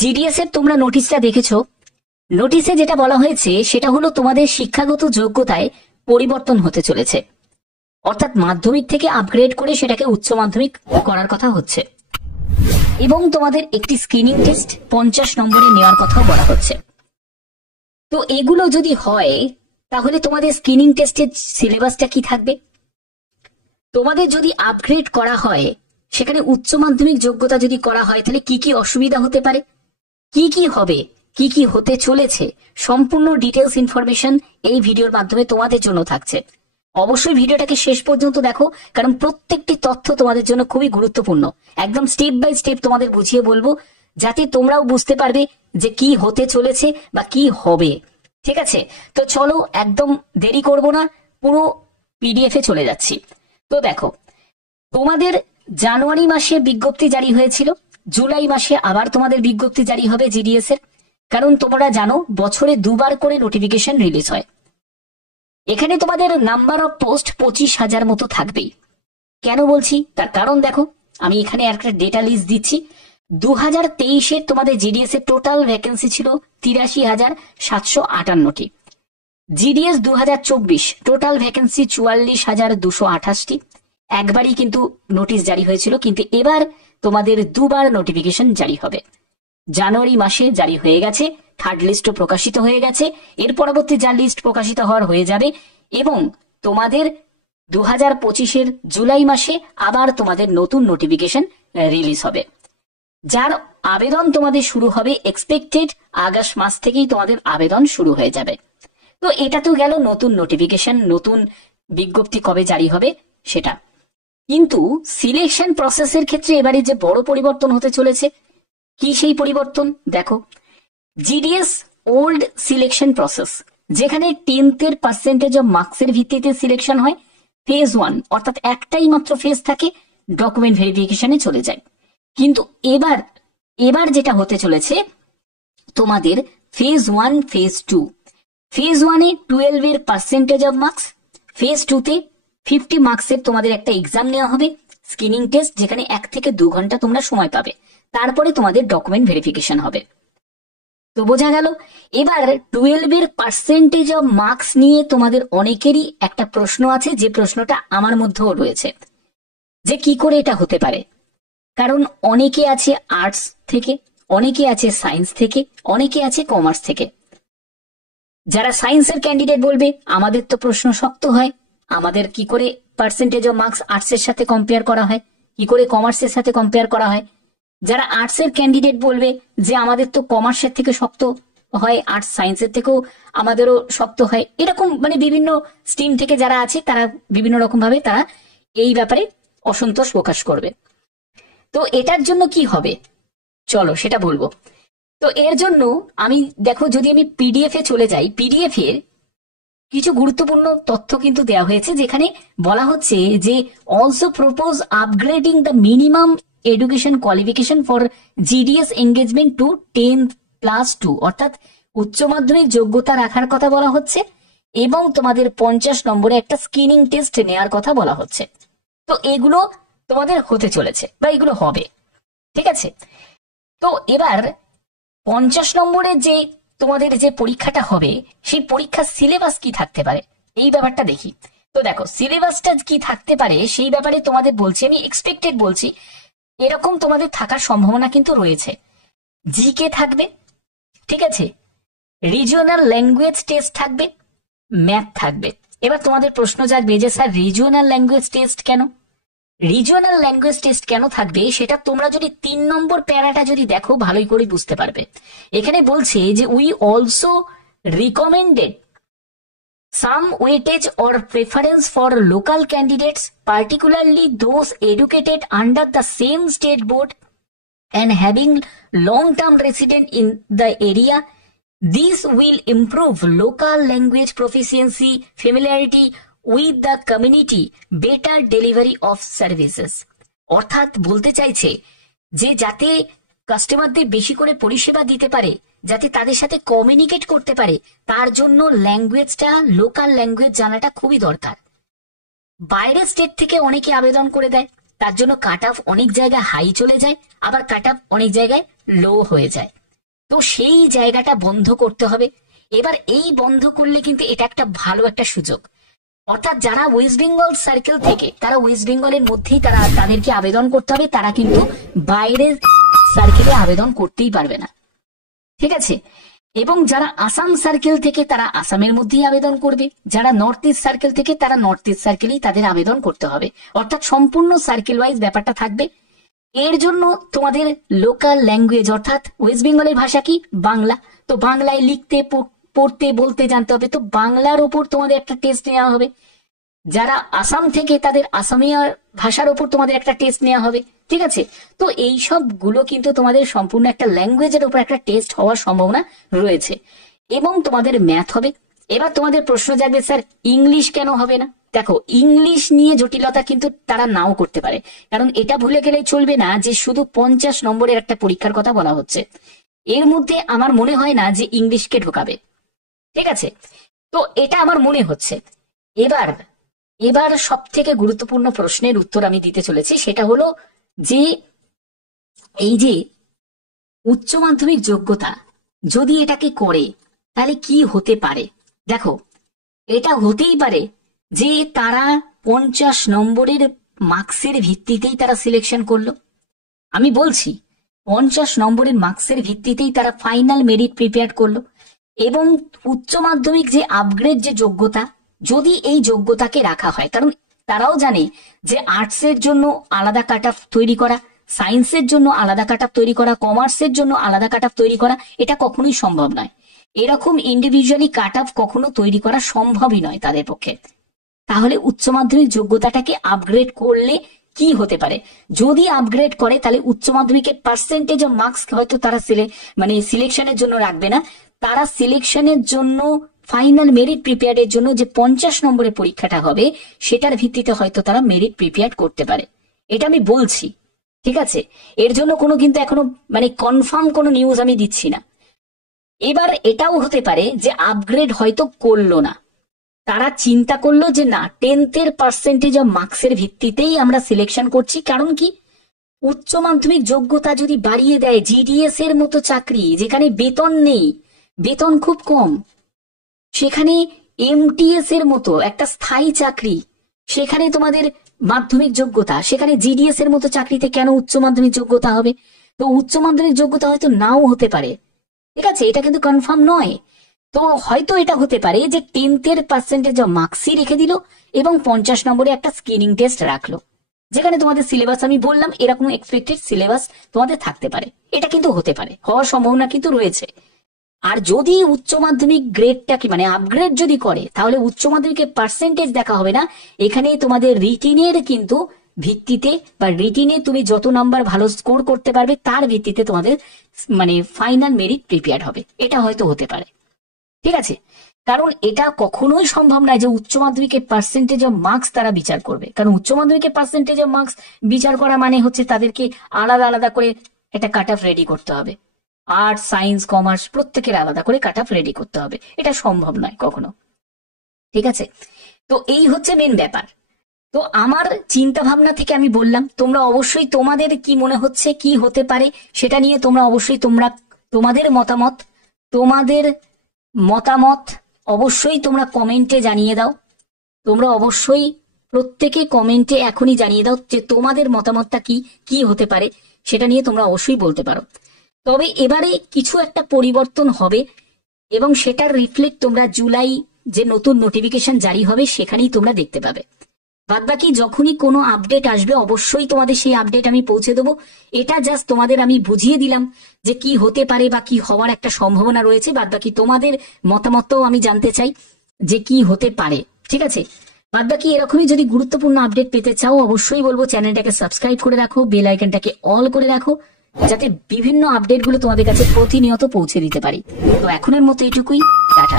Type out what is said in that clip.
GDS এর তোমরা নোটিশটা দেখেছো। নোটিশে যেটা বলা হয়েছে সেটা হলো তোমাদের শিক্ষাগত যোগ্যতায় পরিবর্তন হতে চলেছে, অর্থাৎ মাধ্যমিক থেকে আপগ্রেড করে সেটাকে উচ্চ মাধ্যমিক করার কথা হচ্ছে, এবং তোমাদের একটি স্ক্রিনিং টেস্ট 50 নম্বরে নেওয়ার কথাও বলা হচ্ছে। তো এগুলো যদি হয় তাহলে তোমাদের স্ক্রিনিং টেস্টের সিলেবাসটা কি থাকবে? তোমাদের যদি আপগ্রেড করা হয়, সেখানে উচ্চ মাধ্যমিক যোগ্যতা যদি করা হয়, তাহলে কি কি অসুবিধা হতে পারে, কি কি হবে, কি কি হতে চলেছে, সম্পূর্ণ ডিটেলস ইনফরমেশন এই ভিডিওর মাধ্যমে তোমাদের জন্য থাকছে। অবশ্যই ভিডিওটাকে শেষ পর্যন্ত দেখো, কারণ প্রত্যেকটি তথ্য তোমাদের জন্য খুবই গুরুত্বপূর্ণ। একদম স্টেপ বাই স্টেপ তোমাদের বুঝিয়ে বলবো, যাতে তোমরাও বুঝতে পারবে যে কি হতে চলেছে বা কি হবে। ঠিক আছে, তো চলো একদম দেরি করব না, পুরো পিডিএফ এ চলে যাচ্ছি। তো দেখো, তোমাদের জানুয়ারি মাসে বিজ্ঞপ্তি জারি হয়েছিল, জুলাই মাসে আবার তোমাদের বিজ্ঞপ্তি জারি হবে জিডিএস এর। কারণ তোমরা জানো বছরে দুবার করে নোটিফিকেশন রিলিজ হয়। এখানে তোমাদের নাম্বার অফ পোস্ট 25,000 মতো থাকবেই। কেন বলছি তার কারণ দেখো, আমি এখানে একটা ডেটা লিস্ট দিচ্ছি। 2023-এর তোমাদের জিডিএস এর টোটাল ভ্যাকেন্সি ছিল 83,758টি। জিডিএস 2024 টোটাল ভ্যাকেন্সি 44,228টি। একবারই কিন্তু নোটিশ জারি হয়েছিল, কিন্তু এবার তোমাদের দুবার নোটিফিকেশন জারি হবে। জানুয়ারি মাসে জারি হয়ে গেছে, থার্ড লিস্টও প্রকাশিত হয়ে গেছে, এর পরবর্তী যা লিস্ট প্রকাশিত হওয়ার হয়ে যাবে, এবং তোমাদের 2025-এর জুলাই মাসে আবার তোমাদের নতুন নোটিফিকেশন রিলিজ হবে, যার আবেদন তোমাদের শুরু হবে এক্সপেক্টেড আগস্ট মাস থেকেই তোমাদের আবেদন শুরু হয়ে যাবে। তো এটা তো গেল নতুন নোটিফিকেশন, নতুন বিজ্ঞপ্তি কবে জারি হবে সেটা। কিন্তু সিলেকশন প্রসেসের ক্ষেত্রে এবারে যে বড় পরিবর্তন হতে চলেছে, কি সেই পরিবর্তন দেখো। জিডিএস ওল্ড সিলেকশন প্রসেস, যেখানে 10th পার্সেন্টেজ অফ মার্কসের ভিত্তিতে সিলেকশন হয়, ফেজ 1 অর্থাৎ একটাই মাত্র ফেজ থাকে, ডকুমেন্ট ভেরিফিকেশনে চলে যায়। কিন্তু এবার যেটা হতে চলেছে, তোমাদের ফেজ 1 ফেজ 2। ফেজ 1-এ 12-এর পার্সেন্টেজ অফ মার্কস, ফেজ 2-তে 50 মার্কসের তোমাদের একটা এক্সাম নেওয়া হবে, স্ক্রিনিং টেস্ট, যেখানে 1 থেকে 2 ঘন্টা তোমরা সময় পাবে, তারপরে তোমাদের ডকুমেন্ট ভেরিফিকেশন হবে। তো বোঝা গেল। এবার 12-এর পার্সেন্টেজ অফ মার্কস নিয়ে তোমাদের অনেকেরই একটা প্রশ্ন আছে, যে প্রশ্নটা আমার মধ্যেও রয়েছে, যে কি করে এটা হতে পারে। কারণ অনেকে আছে আর্টস থেকে, অনেকে আছে সায়েন্স থেকে, অনেকে আছে কমার্স থেকে। যারা সায়েন্সের ক্যান্ডিডেট বলবে আমাদের তো প্রশ্ন শক্ত হয়, আমাদের কি করে পার্সেন্টেজ অফ মার্কস আর্টসের সাথে কম্পেয়ার করা হয়, কি করে কমার্সের সাথে কম্পেয়ার করা হয়। যারা আর্টসের ক্যান্ডিডেট বলবে যে আমাদের তো কমার্সের থেকে শক্ত হয়, আর্টস সায়েন্সের থেকেও আমাদেরও শক্ত হয়। এরকম মানে বিভিন্ন স্ট্রিম থেকে যারা আছে তারা বিভিন্ন রকম ভাবে তারা এই ব্যাপারে অসন্তোষ প্রকাশ করবে। তো এটার জন্য কি হবে চলো সেটা বলবো। তো এর জন্য আমি দেখো, যদি আমি পিডিএফ এ চলে যাই, পিডিএফ এর কিছু গুরুত্বপূর্ণ তথ্য কিন্তু দেওয়া হয়েছে, যেখানে বলা হচ্ছে যে also propose upgrading the minimum education qualification for GDS engagement to 10+2, অর্থাৎ উচ্চ মাধ্যমিক যোগ্যতা রাখার কথা বলা হচ্ছে, এবং তোমাদের 50 নম্বরে একটা স্ক্রিনিং টেস্ট নেওয়ার কথা বলা হচ্ছে। তো এগুলো তোমাদের হতে চলেছে বা এগুলো হবে, ঠিক আছে। তো এবার 50 নম্বরের যে তোমাদের যে পরীক্ষাটা হবে, সেই পরীক্ষার সিলেবাস কি থাকতে পারে এই ব্যাপারটা দেখি। তো দেখো, সিলেবাসটা কি থাকতে পারে সেই ব্যাপারে তোমাদের বলছি, আমি এক্সপেক্টেড বলছি, এরকম তোমাদের থাকার সম্ভাবনা কিন্তু রয়েছে। জিকে থাকবে, ঠিক আছে, রিজিওনাল ল্যাঙ্গুয়েজ টেস্ট থাকবে, ম্যাথ থাকবে। এবার তোমাদের প্রশ্ন জাগবে যে স্যার রিজিওনাল ল্যাঙ্গুয়েজ টেস্ট কেন? রিজিওনাল ল্যাঙ্গুয়েজ টেস্ট কেন থাকবে সেটা তোমরা যদি 3 নম্বর প্যারাটা যদি দেখো ভালোই করে বুঝতে পারবে। এখানে বলছে যে we also recommended some weightage or preference for local candidates, particularly those educated under the same state board and having long-term resident in the area. This will improve local language proficiency, familiarity with the community, better delivery of services. অর্থাৎ বলতে চাইছে যে যাতে কাস্টমারদের বেশি করে পরিষেবা দিতে পারে, যাতে তাদের সাথে কমিউনিকেট করতে পারে, তার জন্য ল্যাঙ্গুয়েজটা, লোকাল ল্যাঙ্গুয়েজ জানাটা খুবই দরকার। বাইরের স্টেট থেকে অনেকে আবেদন করে দেয়, তার জন্য কাট অফ অনেক জায়গায় হাই চলে যায়, আবার কাট অফ অনেক জায়গায় লো হয়ে যায়। তো সেই জায়গাটা বন্ধ করতে হবে। এবার এই বন্ধ করলে কিন্তু এটা একটা ভালো একটা সুযোগ, অর্থাৎ যারা ওয়েস্ট বেঙ্গল সার্কেল থেকে, তারা ওয়েস্ট বেঙ্গলের মধ্যেই তাদেরকে আবেদন করতে হবে, তারা কিন্তু বাইরের সার্কেলে আবেদন করতেই পারবে না, ঠিক আছে। এবং যারা আসাম সার্কেল থেকে, তারা আসামের মধ্যেই আবেদন করবে। যারা নর্থ ইস্ট সার্কেল থেকে, তারা নর্থ ইস্ট সার্কেলেই তাদের আবেদন করতে হবে, অর্থাৎ সম্পূর্ণ সার্কেল ওয়াইজ ব্যাপারটা থাকবে। এর জন্য তোমাদের লোকাল ল্যাঙ্গুয়েজ, অর্থাৎ ওয়েস্ট বেঙ্গলের ভাষা কি বাংলা, তো বাংলায় লিখতে পড়তে বলতে জানতে হবে, তো বাংলার ওপর তোমাদের একটা টেস্ট নেওয়া হবে। যারা আসাম থেকে, তাদের আসামিয়া ভাষার ওপর তোমাদের একটা টেস্ট নেওয়া হবে, ঠিক আছে। তো এই সব গুলো কিন্তু তোমাদের সম্পূর্ণ একটা ল্যাঙ্গুয়েজের উপর একটা টেস্ট হওয়ার সম্ভাবনা রয়েছে, এবং তোমাদের ম্যাথ হবে। এবার তোমাদের প্রশ্ন জাগবে, স্যার ইংলিশ কেন হবে না? দেখো, ইংলিশ নিয়ে জটিলতা কিন্তু তারা নাও করতে পারে, কারণ এটা ভুলে গেলে চলবে না যে শুধু 50 নম্বরের একটা পরীক্ষার কথা বলা হচ্ছে, এর মধ্যে আমার মনে হয় না যে ইংলিশকে ঢোকাবে, ঠিক আছে। তো এটা আমার মনে হচ্ছে। এবার সব থেকে গুরুত্বপূর্ণ প্রশ্নের উত্তর আমি দিতে চলেছি, সেটা হলো যে এই যে উচ্চ মাধ্যমিক যোগ্যতা যদি এটাকে করে, তাহলে কি হতে পারে? দেখো, এটা হতেই পারে যে তারা 50 নম্বরের মার্কসের ভিত্তিতেই তারা সিলেকশন করলো। আমি বলছি 50 নম্বরের মার্কসের ভিত্তিতেই তারা ফাইনাল মেরিট প্রিপেয়ার করলো, এবং উচ্চ মাধ্যমিক যে আপগ্রেড যে যোগ্যতা, যদি এই যোগ্যতাকে রাখা হয়, কারণ তারাও জানে যে আর্টসের জন্য আলাদা কাট অফ তৈরি করা, সায়েন্সের জন্য আলাদা কাট অফ তৈরি করা, কমার্সের জন্য আলাদা কাট অফ তৈরি করা, এটা কখনোই সম্ভব নয়। এরকম ইন্ডিভিজুয়ালি কাট অফ কখনো তৈরি করা সম্ভবই নয় তাদের পক্ষে। তাহলে উচ্চ মাধ্যমিক যোগ্যতাটাকে আপগ্রেড করলে কি হতে পারে? যদি আপগ্রেড করে, তাহলে উচ্চ মাধ্যমিকের পার্সেন্টেজ অফ মার্কস হয়তো তারা সিলেকশনের জন্য রাখবে না, তারা সিলেকশনের জন্য ফাইনাল মেরিট প্রিপেয়ারের জন্য যে 50 নম্বরের পরীক্ষাটা হবে, সেটার ভিত্তিতে হয়তো তারা মেরিট প্রিপেয়ার করতে পারে। এটা আমি বলছি, ঠিক আছে। এর জন্য কোনো কিন্তু এখনো কনফার্ম কোনো নিউজ আমি দিচ্ছি না। এবার এটাও হতে পারে যে আপগ্রেড হয়তো করলো না, তারা চিন্তা করলো যে না, 10th পার্সেন্টেজ অফ মার্কসের ভিত্তিতেই আমরা সিলেকশন করছি। কারণ কি, উচ্চ মাধ্যমিক যোগ্যতা যদি বাড়িয়ে দেয়, জিডিএস এর মতো চাকরি যেখানে বেতন নেই, বেতন খুব কম, সেখানে এমটিএস এর মতো একটা স্থায়ী চাকরি, সেখানে তোমাদের মাধ্যমিক যোগ্যতা, সেখানে জিডিএস এর মতো চাকরিতে কেন উচ্চ মাধ্যমিক যোগ্যতা হবে? তো উচ্চ মাধ্যমিক যোগ্যতা হয়তো নাও হতে পারে, ঠিক আছে, এটা কিন্তু কনফার্ম নয়। তো হয়তো এটা হতে পারে যে 10th পার্সেন্টেজ অফ মার্কসই রেখে দিল, এবং 50 নম্বরে একটা স্ক্রিনিং টেস্ট রাখলো, যেখানে তোমাদের সিলেবাস আমি বললাম এরকম এক্সপেক্টেড সিলেবাস তোমাদের থাকতে পারে। এটা কিন্তু হতে পারে, হওয়ার সম্ভাবনা কিন্তু রয়েছে। আর যদি উচ্চ মাধ্যমিক গ্রেডটাকে আপগ্রেড যদি করে, তাহলে উচ্চ মাধ্যমিকের পার্সেন্টেজ দেখা হবে না, এখানে তোমাদের রিটিনের কিন্তু ভিত্তিতে, বা রিটিনে তুমি যত নাম্বার ভালো স্কোর করতে পারবে তার ভিত্তিতে তোমাদের ফাইনাল মেরিট প্রিপেয়ার হবে। এটা হয়তো হতে পারে, ঠিক আছে। কারণ এটা কখনোই সম্ভব নয় যে উচ্চ মাধ্যমিকের পার্সেন্টেজ অফ মার্কস তারা বিচার করবে, কারণ উচ্চ মাধ্যমিকের পার্সেন্টেজ অফ মার্কস বিচার করা মানে হচ্ছে তাদেরকে আলাদা আলাদা করে একটা কাট অফ রেডি করতে হবে। আর্টস, সায়েন্স, কমার্স প্রত্যেকের আলাদা করে কাট অফ রেডি করতে হবে, এটা সম্ভব নয় কখনো, ঠিক আছে। তো এই হচ্ছে মেন ব্যাপার। তো আমার চিন্তা ভাবনা থেকে আমি বললাম, তোমরা অবশ্যই তোমাদের কি মনে হচ্ছে কি হতে পারে সেটা নিয়ে তোমরা অবশ্যই তোমাদের মতামত অবশ্যই তোমরা কমেন্টে জানিয়ে দাও। তোমরা অবশ্যই প্রত্যেকে কমেন্টে এখনই জানিয়ে দাও যে তোমাদের মতামতটা কি হতে পারে, সেটা নিয়ে তোমরা অবশ্যই বলতে পারো। তবে এবারে কিছু একটা পরিবর্তন হবে, এবং সেটার রিফ্লেক্ট তোমরা জুলাই যে নতুন নোটিফিকেশন জারি হবে সেখানেই তোমরা দেখতে পাবে। বাদবাকি যখনই কোনো আপডেট আসবে অবশ্যই তোমাদের সেই আপডেট আমি পৌঁছে দেবো। এটা জাস্ট তোমাদের আমি বুঝিয়ে দিলাম যে কি হতে পারে বা কি হওয়ার একটা সম্ভাবনা রয়েছে। বাদবাকি তোমাদের মতামতও আমি জানতে চাই যে কি হতে পারে, ঠিক আছে। বাদবাকি এরকমই যদি গুরুত্বপূর্ণ আপডেট পেতে চাও অবশ্যই বলবো চ্যানেলটাকে সাবস্ক্রাইব করে রাখো, বেল আইকনটাকে অল করে রাখো, যাতে বিভিন্ন আপডেটগুলো তোমাদের কাছে প্রতিনিয়ত পৌঁছে দিতে পারি। তো এখনের মতো এটুকুই, টাটা।